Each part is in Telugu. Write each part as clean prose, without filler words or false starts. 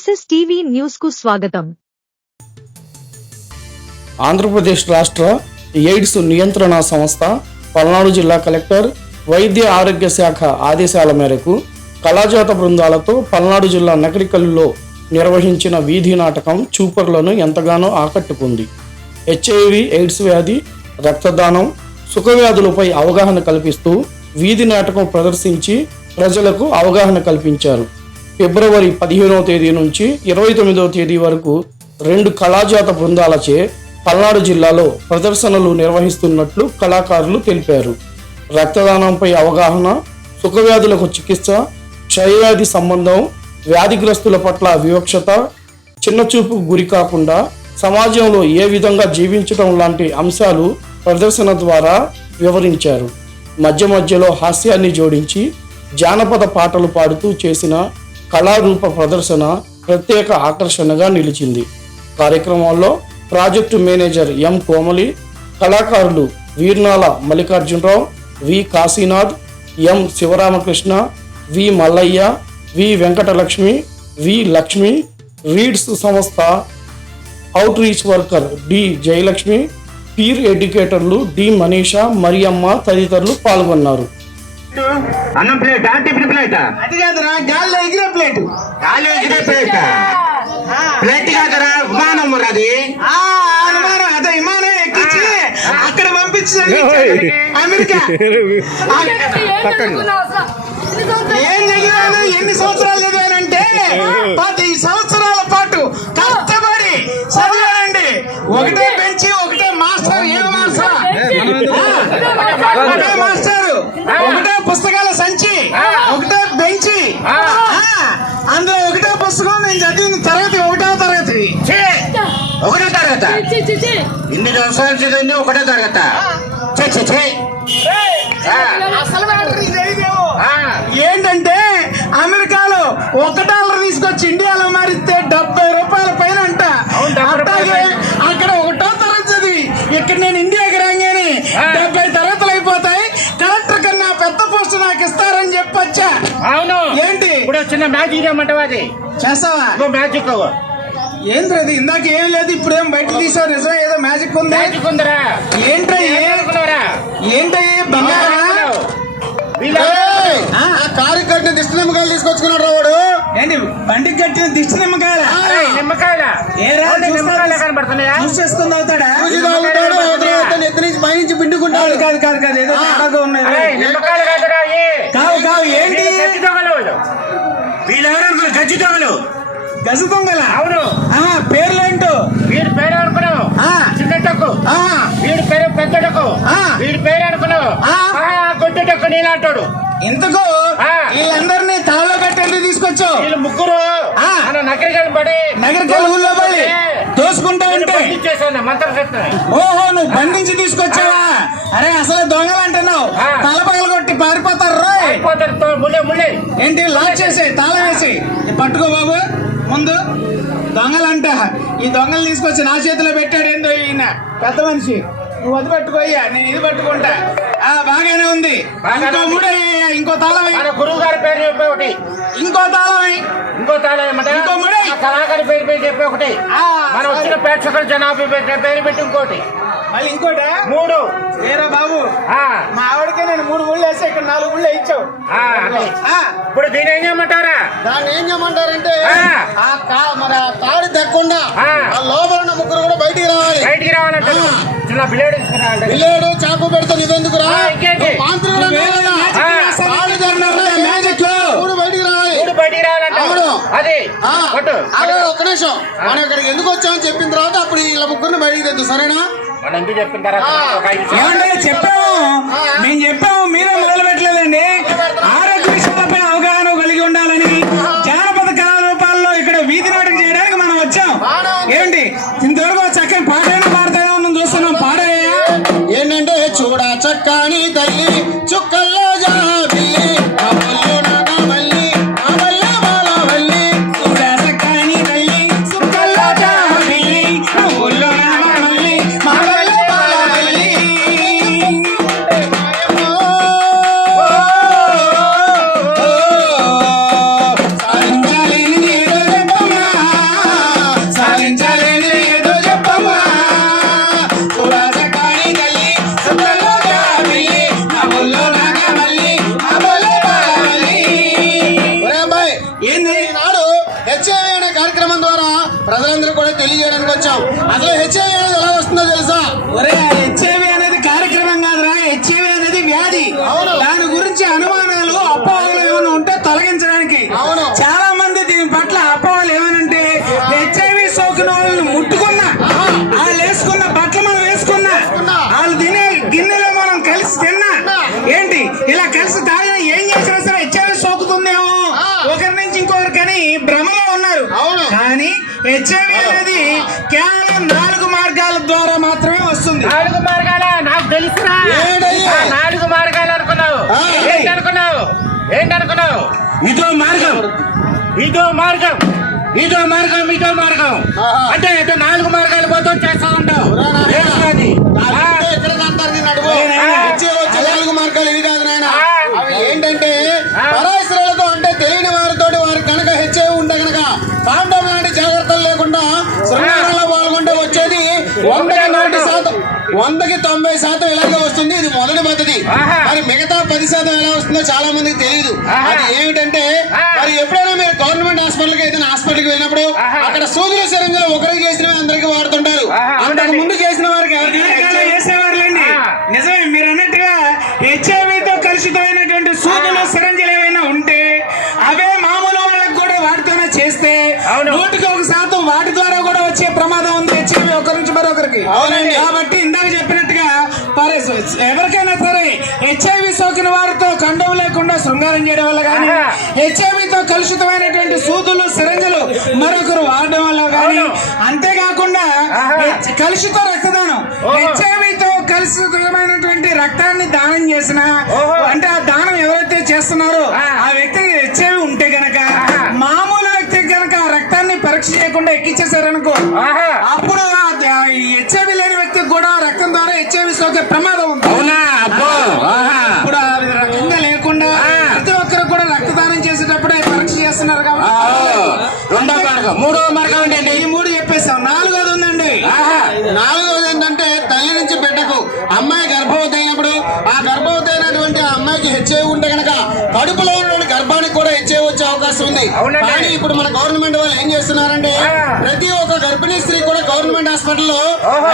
ఎస్ఎస్ టీవీ న్యూస్ కు స్వాగతం. ఆంధ్రప్రదేశ్ రాష్ట్ర ఎయిడ్స్ నియంత్రణ సంస్థ పల్నాడు జిల్లా కలెక్టర్ వైద్య ఆరోగ్య శాఖ ఆదేశాల మేరకు కళాజాత బృందాలతో పల్నాడు జిల్లా నకరికల్లులో నిర్వహించిన వీధి నాటకం చూపరులను ఎంతగానో ఆకట్టుకుంది. హెచ్ఐవి ఎయిడ్స్ వ్యాధి, రక్తదానం, సుఖవ్యాధులపై అవగాహన కల్పిస్తూ వీధి నాటకం ప్రదర్శించి ప్రజలకు అవగాహన కల్పించారు. ఫిబ్రవరి 15వ తేదీ నుంచి 29వ తేదీ వరకు 2 కళాజాత బృందాలచే పల్నాడు జిల్లాలో ప్రదర్శనలు నిర్వహిస్తున్నట్లు కళాకారులు తెలిపారు. రక్తదానంపై అవగాహన, సుఖవ్యాధులకు చికిత్స, క్షయవ్యాధి సంబంధం, వ్యాధిగ్రస్తుల పట్ల వివక్షత, చిన్నచూపుకు గురి కాకుండా సమాజంలో ఏ విధంగా జీవించడం లాంటి అంశాలు ప్రదర్శన ద్వారా వివరించారు. మధ్య మధ్యలో హాస్యాన్ని జోడించి జానపద పాటలు పాడుతూ చేసిన కళారూప ప్రదర్శన ప్రత్యేక ఆకర్షణగా నిలిచింది. కార్యక్రమంలో ప్రాజెక్టు మేనేజర్ ఎం కోమలి, కళాకారులు Veernala Mallikarjunarao, V Kashinath, M Sivaramakrishna, V Mallayya, V Venkatalakshmi, V Lakshmi, Reeds సంస్థ outreach worker D Jayalakshmi, peer ఎడ్యుకేటర్లు డి మనీషా, మరియమ్మ తదితరులు పాల్గొన్నారు. అన్నం ప్లేట్, టిఫిన్ ప్లేట్, అది కాదురా గాల్లో ఎగిరే ప్లేట్, గాలి ఎగిరే ప్లేట్, ప్లేట్ కాదురా విమానం అది. అనుమానం అదే విమానం ఎక్కించి అక్కడ పంపించారు అమెరికా. ఏం ఎగిరాను, ఎన్ని సంవత్సరాలు ఎగిరానంటే 10 సంవత్సరాల పాటు కష్టపడి చదివానండి. ఒకటే బెంచి, ఒకటే మాస్టర్. ఏ మాస్టర్? ఒకటే మాస్టర్, ఒకటే పుస్తకాల సంచి, ఒకటే బెంచి, అందులో ఒకటే పుస్తకం. నేను చదివిన తరగతి 1వ తరగతి. ఒకటో తరగతి, ఇన్ని సంవత్సరాలు చదివింది ఒకటో తరగతి. ఏంటంటే అమెరికాలో $1 తీసుకొచ్చి ఇండియాలో మారిస్తే 70 రూపాయల పైన అంట. అట్లాగే అక్కడ 1వ తరగతి చదివి ఇక్కడ నేను ఇండియాకి రాగానే 70 తరగతులు అయిపోతాయి. కలెక్టర్ కన్నా పెద్ద పోస్ట్ నాకు ఇస్తారని చెప్పొచ్చా? అవును. ఏంటి ఇప్పుడు చిన్న మ్యాజిక్ ఏమంటావా? అది చేస్తావా? మ్యాజిక్ ఏంద్ర అది? ఇందాక ఏం లేదు, ఇప్పుడు ఏం బయటకు తీసావు? నిజం ఏదో మ్యాజిక్ ఉంది. మ్యాజిక్ ఉందరా? ఏంటయ్యే బంగారా? కారు కట్టిన దిష్టి నిమ్మకాయలు తీసుకొచ్చుకున్నాడు వాడు. ఏంటి బండికి కట్టిన దిష్టి నిమ్మకాయల? కనబడుతున్నాయా? చూసేసుకుని అవుతాడా? ఎత్తు నుంచి పైనుంచి పిండుకుంటాడు. కాదు కాదు కాదు, ఏదో తేడాగా ఉన్నది. నిమ్మకాయలు కాదురా? కావు కావు. ఏంటి గజ్జి దొంగలు వీళ్ళెవరు? గజ్జి దొంగలు. గజ దొంగల? అవును. పేర్లేంటో? వీడి పేరు అనుకున్నావు చిన్నటకు, వీడి పేరు పెద్దటకు, వీడి పేరు అనుకున్నావు గొడ్డటకు నీలాంటాడు. ఇంతకు వీళ్ళందరినీ తాళలో కట్టేది తీసుకొచ్చావు? వీళ్ళు ముగ్గురు నగరికలు పడి ఊళ్ళో పడి దోసుకుంటా ఉంటే ఓహో నువ్వు బంధించి తీసుకొచ్చావా? అరే అసలు దొంగలు అంటున్నావు. తల పగలు కొట్టి పారిపోతారు. ఏంటి లాక్ చేసి తాళం వేసి పట్టుకో బాబు. ముందు దొంగలంట. ఈ దొంగలు తీసుకొచ్చి నా చేతిలో పెట్టాడు. ఏందో ఈయన పెద్ద మనిషి. నువ్వు అది పట్టుకోయ్యా, నేను ఇది పట్టుకుంటా. బాగానే ఉంది. ఇంకో తాళం. గురువు గారి పేరు చెప్పే ఒకటి, ఇంకో తాళం, ఇంకో తాళం ఇంకో ముడి, కళాకారి పేరు చెప్పే ఒకటి, మనం వచ్చిన ప్రేక్షకుల జనాభా పేరు పెట్టి ఇంకోటి, మళ్ళీ ఇంకోట 3. ఏరా బాబు, మా ఆవిడకే నేను 3 ఊళ్ళు వేసా, ఇక్కడ 4 ఊళ్ళో ఇచ్చావు. ఇప్పుడు దీని ఏం చేయమంటారా? దాన్ని ఏం చేయమంటారంటే మరి ఆ తాడి తెక్కకుండా లోపల ఉన్న ముగ్గురు కూడా బయటికి రావాలంటే చిన్న బిల్లేడు చాకు పెడతా. నువ్వెందుకు రా? బయటికి రావాలంటే ఒక్క నిమిషం. మనం ఇక్కడికి ఎందుకు వచ్చామని చెప్పిన తర్వాత అప్పుడు ఇలా ముగ్గురిని బయటికి తెద్దు. సరేనా? మనం ఎందుకు చెప్తుంటారా? చెప్పాము, మేము చెప్పాము, మీరే మొదలు పెట్టలేదండి. ఆరోగ్య విషయాలపై అవగాహన కలిగి ఉండాలని జానపద కళారూపాల్లో ఇక్కడ వీధి నాటకం చేయడానికి మనం వచ్చాం. ఏంటి ఇంతవరకు చక్కని పాటైనా పాడతాయో మనం చూస్తున్నాం. పాడయ్యా. ఏంటంటే చూడ చక్కని తల్లి చుక్కల్లో జాబిల్లి అసలు హెచ్ఐవి అనేది ఎలా వస్తుందో తెలుసా? ఒరే, హెచ్ఐవి అనేది కార్యక్రమం కాదురా, హెచ్ఐవి అనేది వ్యాధి. దాని గురించి అనుమానాలు అపోహలు ఏమైనా ఉంటే తొలగించడానికి. చాలా మంది దీని పట్ల అపోహలు ఏమనంటే హెచ్ఐవి సోకిన వాళ్ళని ముట్టుకున్నా, వాళ్ళు వేసుకున్న బట్టలు మనం వేసుకున్నా, వాళ్ళు తినే గిన్నెలో మనం కలిసి తిన్నా, ఏంటి ఇలా కలిసి తాగిన ఏం చేసినా సరే హెచ్ఐవి సోకుతుందేమో ఒకరి నుంచి ఇంకొకరికని భ్రమలో ఉన్నారు. కానీ హెచ్ఐవి అనేది కేవలం 4 మార్గాల ద్వారా మాత్రమే వస్తుంది. 4 మార్గాల నాకు తెలుసురా. 4 మార్గాలు అనుకున్నావు. ఏంటనుకున్నావు? ఇదో మార్గం అంటే 4 మార్గాలు పోతూ చేస్తా ఉంటావు. హెచ్ఐవి 4 మార్గాలు ఇవి కాదు నాయన. అవి ఏంటంటే పరాయి స్త్రీలతో అంటే తెలియని వారితో వారికి కనుక హెచ్ఐవి ఉంటే కనుక కాండం లాంటి జాగ్రత్తలు లేకుండా శృంగారంలో పాల్గొంటే వచ్చేది 100కి 90% ఇలాగే వస్తుంది. ఇది మొదటి పద్ధతి. మరి మిగతా 10% ఎలా వస్తుందో చాలా మందికి తెలియదు. అది ఏమిటంటే మరి ఎప్పుడైనా మీరు గవర్నమెంట్ హాస్పిటల్కి ఏదైనా హాస్పిటల్కి వెళ్ళినప్పుడు అక్కడ సూదుల సిరంజలు ఒకరికి చేసినవి అందరికి వాడుతుంటారు. అంతకు ముందు చేసిన వారికి చేసేవారులేండి. నిజమే మీరు అన్నట్టుగా హెచ్ఐవితో కలుషితమైనటువంటి సూదులు సిరంజీలు ఏవైనా ఉంటే అవే మామూలు వాళ్ళకి కూడా వాటితోనే చేస్తే 100% వాటి ద్వారా కూడా వచ్చే ప్రమాదం ఉంది హెచ్ఐవి ఒకరి నుంచి మరొకరికి. కాబట్టి ఇందాక చెప్పినట్టుగా ఎవరికైనా సరే హెచ్ఐవి సోకిన వారితో కండం లేకుండా శృంగారం చేయడం వల్ల కానీ, హెచ్ఐవితో కలుషితమైనటువంటి సూదులు సిరంజలు మరొకరు వాడడం వల్ల కానీ, అంతేకాకుండా కలుషిత రక్తదానం, హెచ్ఐవితో కలుషితమైనటువంటి రక్తాన్ని దానం చేసిన అంటే ఆ దానం ఎవరైతే చేస్తున్నారో ఆ వ్యక్తికి హెచ్ఐవి ఉంటే గనక మామూలు వ్యక్తికి గనక ఆ రక్తాన్ని పరీక్ష చేయకుండా ఎక్కించేశారనుకో, అప్పుడు హెచ్ఐవి లేని వ్యక్తికి కూడా రక్తం ద్వారా హెచ్ఐవి సోకే ప్రమాదం ఉంది. ఇప్పుడు ఆ రకంగా లేకుండా ప్రతి ఒక్కరు కూడా రక్తదానం చేసేటప్పుడే పరీక్ష చేస్తున్నారు కాబట్టి 3వ మార్గం ఏంటండి? ఈ 3 చెప్పేస్తాం. 4వది ఉందండి. 4వది ఏంటంటే తల్లి నుంచి బిడ్డకు అమ్మాయి గర్భవతి అయినప్పుడు ఆ గర్భవతి అయినటువంటి ఆ అమ్మాయికి హెచ్ఐవి ఉంటే కనుక కడుపులో ఉన్నటువంటి గర్భానికి కూడా హెచ్ఐవి వచ్చే అవకాశం ఉంది. కానీ ఇప్పుడు మన గవర్నమెంట్ వాళ్ళు ఏం చేస్తున్నారంటే ప్రతి ఒక్క గర్భిణీ స్త్రీ కూడా గవర్నమెంట్ హాస్పిటల్లో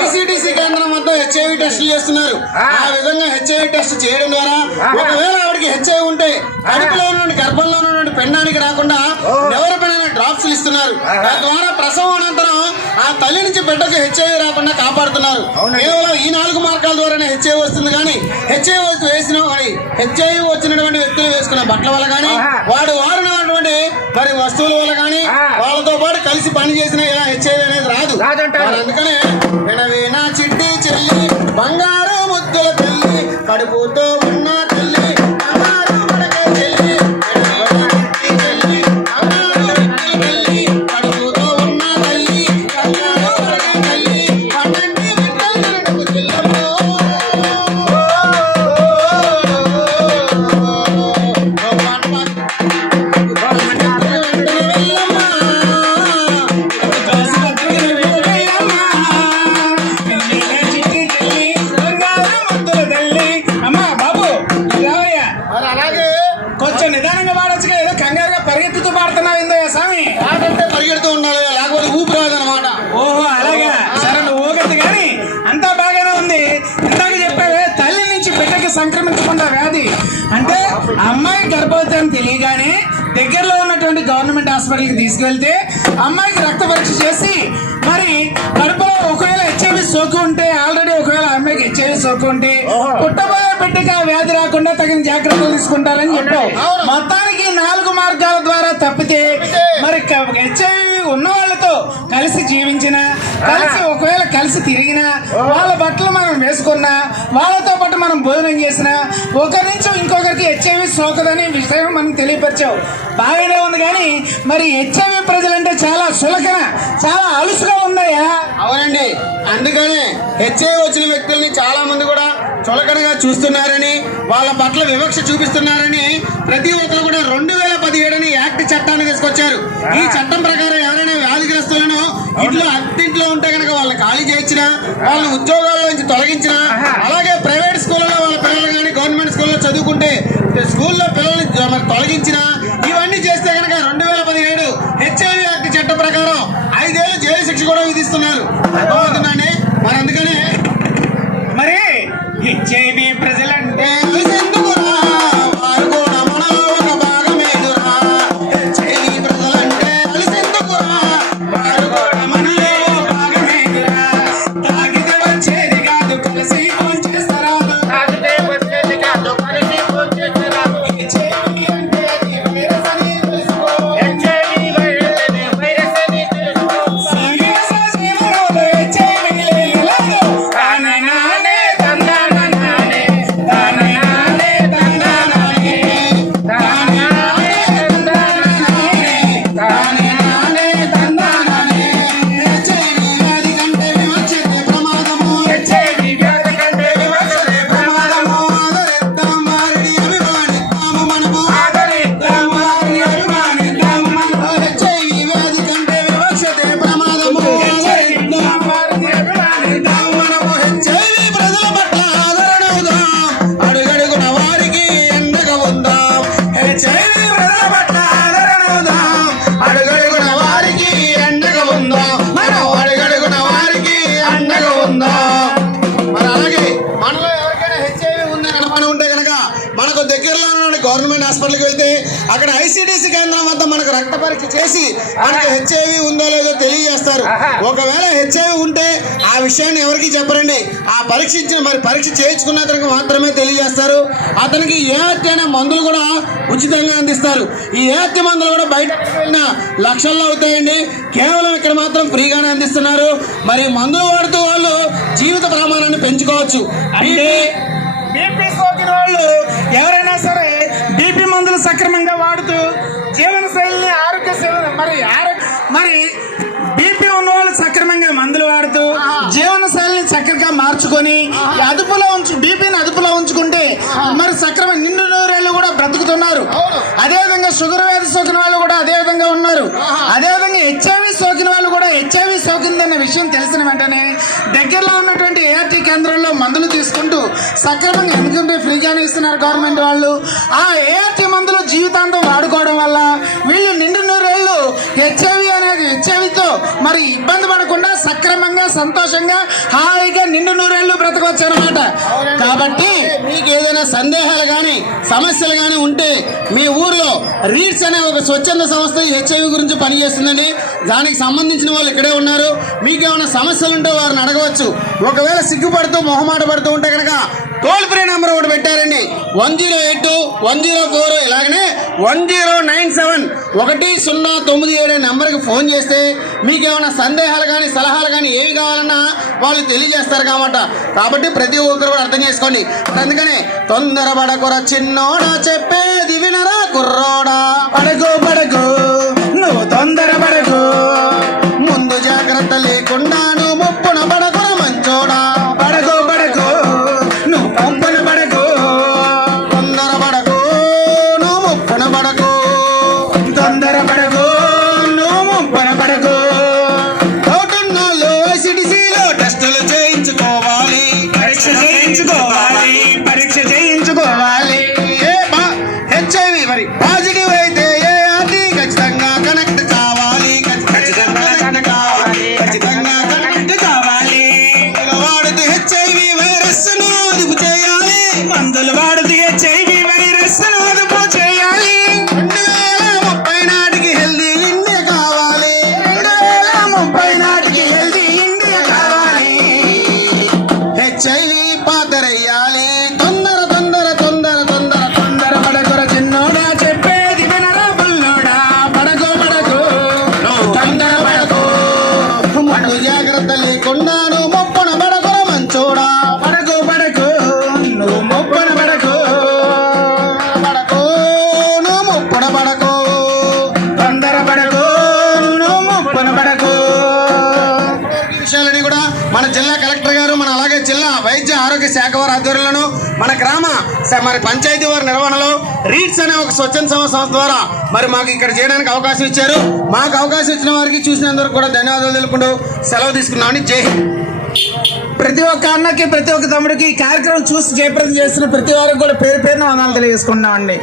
ఐసిడిసి కేంద్రం వద్ద హెచ్ఐవి టెస్టులు చేస్తున్నారు. ఆ విధంగా హెచ్ఐవి టెస్ట్ చేయడం ద్వారా ఒకవేళ ఆవిడకి హెచ్ఐవి ఉంటే కడుపులో ఉన్నటువంటి గర్భంలో ఉన్నటువంటి పిండానికి రాకుండా ఎవరిపైన డ్రాప్స్ ఇస్తున్నారు. తద్వారా ప్రసవం అనంతరం ఆ తల్లి నుంచి బిడ్డకు హెచ్ఐవి రాకుండా కాపాడుతున్నారు. కేవలం ఈ 4 మార్గాల ద్వారానే హెచ్ఐవి వస్తుంది. కానీ హెచ్ఐవి వేసిన హెచ్ఐవి వచ్చినటువంటి వ్యక్తులు వేసుకున్న బట్టల వల్ల కానీ వాడినటువంటి మరి వస్తువుల వల్ల కానీ వాళ్ళతో పాటు కలిసి పని చేసిన ఇలా హెచ్ఐవి అనేది రాదు. అందుకనే వినవీనా చిట్టి చెల్లి బంగారు ముద్దుల తల్లి కడుపుతో ఉన్న తల్లి బంగారు పడక చెల్లి కడుపుతో ఉన్న తల్లి బంగారు పడక తల్లి పన్నెండు బిడ్డలకు చెల్లెమ్మో. కొంచెం నిదానంగా పాడొచ్చుగా, ఏదో కంగారుగా పరిగెత్తుతూ పాడుతున్నావు ఏందో స్వామి. పాడంటే పరిగెడుతూ ఉండాలి, లేకపోతే ఊపి రాదనమాట. ఓహో అలాగా, సరే నువ్వు ఊగద్దు కానీ అంతా బాగానే ఉంది. ఇందాక చెప్పావే తల్లి నుంచి బిడ్డకి సంక్రమించకుండా వ్యాధి అంటే అమ్మాయి గర్భవతి అని తెలియగానే దగ్గరలో ఉన్నటువంటి గవర్నమెంట్ హాస్పిటల్కి తీసుకెళ్తే అమ్మాయికి రక్త పరీక్ష చేసి మరి కడుపులో ఒకవేళ హెచ్ఐవి సోకు ఉంటే ఆల్రెడీ ఒకవేళ అమ్మాయికి హెచ్ఐవి సోకు ఉంటే పుట్టబోయే బిడ్డకి ఆ వ్యాధి రాకుండా తగిన జాగ్రత్తలు తీసుకుంటారని చెప్పావు. మొత్తానికి 4 మార్గాల ద్వారా తప్పితే మరి హెచ్ఐవి ఉన్న వాళ్ళతో కలిసి జీవించిన ఒకవేళ కలిసి తిరిగినా వాళ్ళ బట్టలు మనం వేసుకున్నా వాళ్ళతో పాటు మనం భోజనం చేసినా ఒకరి నుంచి ఇంకొకరికి హెచ్ఐవి సోకదని విషయం మనం తెలియపరిచావు. బాగానే ఉంది కానీ మరి హెచ్ఐవి ప్రజలంటే చాలా సులకన, చాలా అలుసుగా ఉందయ్యా. అవునండి, అందుకనే హెచ్ఐవి వచ్చిన వ్యక్తుల్ని చాలా మంది కూడా చులకనగా చూస్తున్నారని వాళ్ళ పట్ల వివక్ష చూపిస్తున్నారని ప్రతి ఒక్కరు కూడా 2017 యాక్ట్ చట్టాన్ని తీసుకొచ్చారు. ఈ చట్టం ప్రకారం ఎవరైనా వ్యాధిగ్రస్తులను అత్తింట్లో ఉంటే కనుక వాళ్ళని ఖాళీ చేయించినా వాళ్ళని ఉద్యోగాల నుంచి తొలగించినా అలాగే ప్రైవేట్ స్కూళ్ళలో వాళ్ళ పిల్లలు కానీ గవర్నమెంట్ స్కూల్లో చదువుకుంటే స్కూల్లో పిల్లల్ని తొలగించినా ఇవన్నీ చేస్తే కనుక 2017 హెచ్ఐవి యాక్ట్ చట్టం ప్రకారం 5 ఏళ్ళు జైలు శిక్ష కూడా విధిస్తారు. చేస్తున్నారు. అర్థమవుతుందండి? మరి అందుకనే మరి హెచ్ఐవి ప్రజలంటే తెలిసెందుకురా, వారు కూడా మనలో ఒక భాగమేదురా. హెచ్ఐవి ప్రజలంటే తెలిసెందుకురా, వారు కూడా మనలో ఒక భాగమేదురా. తాగితే వచ్చేది కాదు కలిసి ఫోన్ చేస్తారాదు. తాగితే వచ్చేది కాదు కలిసి పోచేస్తున్నారు. హెచ్ఐవి అంటే అది వైరస్ అని తెలుసుకో. హెచ్ఐవి వైరస్ అని తెలుసుకో. సన్యాస జీవనంలో హెచ్ఐవి లేని లేదు. తాననానే తందాననానే, తాననానే తందాననానే, తాననానే తందాననానే, తాననానే తందాననానే. హెచ్ఐవి వ్యాధి కంటే విమర్శితే ప్రమాదము. హెచ్ఐవి వ్యాధి కంటే విమర్శలే ప్రమాదము. ఆదరిద్దాం వారిని, అభిమానిద్దాము మనము. ఆదరిద్దాం వారిని, అభిమానిద్దాం మనము. హెచ్ఐవి వ్యాధి కంటే వివక్షతే ప్రమాదము. హెచ్ఐవిద్దాం వారిని, అభిమానిద్దాం మనము. హెచ్ఐవి ప్రజల పట్ల ఆదరణవుదాం, అడుగడుగున వారికి ఎండగా ఉందాం. హెచ్ఐవి ప్రజల పట్ల ఆదరణవుదాం, అడుగడుగున వారికి ఎండగా ఉందాం. మనం అడుగడుగున వారికి అండగా ఉందాం. మరి అలాగే మనలో ఎవరికైనా హెచ్ఐవి ఉందని అనుమానం ఉంటే కనుక మనకు దగ్గరలో ఉన్న గవర్నమెంట్ హాస్పిటల్కి వెళ్తే అక్కడ ఐసిడిసి కేంద్రం వద్ద మనకు రక్త పరీక్ష చేసి మనకు హెచ్ఐవి ఉందో లేదో తెలియజేస్తారు. ఒకవేళ హెచ్ఐవి ఉంటే ఆ విషయాన్ని ఎవరికి చెప్పరండి. ఆ పరీక్ష ఇచ్చిన మరి పరీక్ష చేయించుకున్న అతనికి మాత్రమే తెలియజేస్తారు. అతనికి ఏ హత్య అనే మందులు కూడా ఉచితంగా అందిస్తారు. ఈ ఏ హత్య మందులు కూడా బయట వెళ్ళిన లక్షల్లో అవుతాయండి. కేవలం ఇక్కడ మాత్రం ఫ్రీగానే అందిస్తున్నారు. మరి మందులు వాడుతూ వాళ్ళు జీవిత ప్రమాణాన్ని పెంచుకోవచ్చు. అంటే బీపీ సోకిన వాళ్ళు ఎవరైనా సరే బీపీ మందులు సక్రమంగా వాడుతూ జీవన శైలిని మరి బీపీ ఉన్న వాళ్ళు సక్రమంగా మందులు వాడుతూ జీవన శైలిని చక్కగా మార్చుకొని బీపీని అదుపులో ఉంచుకుంటే మరి సక్రమంగా నిండు నూరేళ్ళు కూడా బ్రతుకుతున్నారు. అదేవిధంగా షుగర్ వ్యాధి సోకిన వాళ్ళు కూడా అదే విధంగా ఉన్నారు. అదేవిధంగా హెచ్ఐవి సోకిన వాళ్ళు కూడా హెచ్ఐవి సోకిందన్న విషయం తెలిసిన వెంటనే దగ్గరలో ఉన్నటువంటి ఏఆర్టీ కేంద్రాల్లో మందులు తీసుకుంటూ సక్రమంగా ఎందుకంటే ఫ్రీగానే ఇస్తున్నారు గవర్నమెంట్ వాళ్ళు. ఆ ఏఆర్టీ మందులు జీవితాంతం వాడుకోవడం వల్ల వీళ్ళు నిండు నూరేళ్ళు హెచ్ఐవితో మరి ఇబ్బంది పడకుండా సక్రమంగా సంతోషంగా హాయిగా నిండు నూరేళ్ళు బ్రతకవచ్చు అనమాట. కాబట్టి మీకు ఏదైనా సందేహాలు కానీ సమస్యలు కానీ ఉంటే మీ ఊర్లో రీడ్స్ అనే ఒక స్వచ్ఛంద సంస్థ హెచ్ఐవి గురించి పనిచేస్తుందండి. దానికి సంబంధించిన వాళ్ళు ఇక్కడే ఉన్నారు. మీకు ఏమైనా సమస్యలు ఉంటే వారిని అడగవచ్చు. ఒకవేళ సిగ్గుపడుతూ మొహమాట పడుతూ ఉంటే కనుక టోల్ ఫ్రీ నెంబర్ ఒకటి పెట్టారండి, 108 104 ఇలాగనే 1097 1097 నెంబర్కి ఫోన్ చేస్తే మీకు ఏమైనా సందేహాలు కానీ సలహాలు కానీ ఏవి కావాలన్నా వాళ్ళు తెలియజేస్తారు కాబట్టి ప్రతి ఒక్కరు కూడా అర్థం చేసుకోండి. అందుకనే తొందరపడకురా చిన్నోడా, చెప్పేది వినరా కుర్రోడా. పడకు నువ్వు తొందరపడకు, ముందు జాగ్రత్త లేకుండా నువ్వు ముప్పున పడకురా మంచోడా. పడకు నువ్వు పంపన పడకు, తొందరపడకు నువ్వు ముప్పున పడకు. తొందరపడకు నువ్వు ముంపన పడకు. డౌటున్నోళ్ళు ఐసిడిసిలో టెస్టులు చేయించుకోవాలి. పరీక్ష చేయించుకోవాలి. హెచ్ఐవి మరి పాజిటివ్ అయితే ఏఆర్టీ ఖచ్చితంగా కనెక్ట్ కావాలి. ఖచ్చితంగా కనెక్ట్ కావాలి. వాడుతూ హెచ్ఐవి వైరస్ ను అదుపు చేయాలి. మందులు వాడుతూ హెచ్ఐవి వైరస్ అదుపు చేయాలి. 2030 నాటికి హెల్దీ ఇండియా కావాలి. 2030 నాటికి హెల్దీ ఇండియా కావాలి. హెచ్ఐవి పాతరయ్యాలి. తొందరపడకుర చిన్నోడా, చెప్పేది వినరా బుల్లోడా. పడకు తొందరపడకు, ముందు జాగ్రత్త లేకుండా నువ్వు మొప్పన పడకుర మంచోడా. పడకు నువ్వు ముప్పన పడకు. నువ్వు మొప్పన పడకు. తొందరపడకు నువ్వు ముప్పన పడకు. ఈ విషయాలని కూడా మన జిల్లా కలెక్టర్ గారు మన అలాగే జిల్లా వైద్య ఆరోగ్య శాఖ వారి ఆధ్వర్యంలోను మన గ్రామ మరి పంచాయతీ వారి నిర్వహణలో రీడ్స్ అనే ఒక స్వచ్ఛంద సంస్థ ద్వారా మరి మాకు ఇక్కడ చేయడానికి అవకాశం ఇచ్చారు. మాకు అవకాశం ఇచ్చిన వారికి చూసినందుకు కూడా ధన్యవాదాలు తెలుపుకుంటూ సెలవు తీసుకున్నామని. జై హింద్. ప్రతి ఒక్క అన్నకి ప్రతి ఒక్క తమ్ముడికి ఈ కార్యక్రమం చూసి జయప్రదం చేస్తున్న ప్రతి వారికి కూడా పేరు పేరున వందనాలు తెలియజేసుకుంటున్నామండి.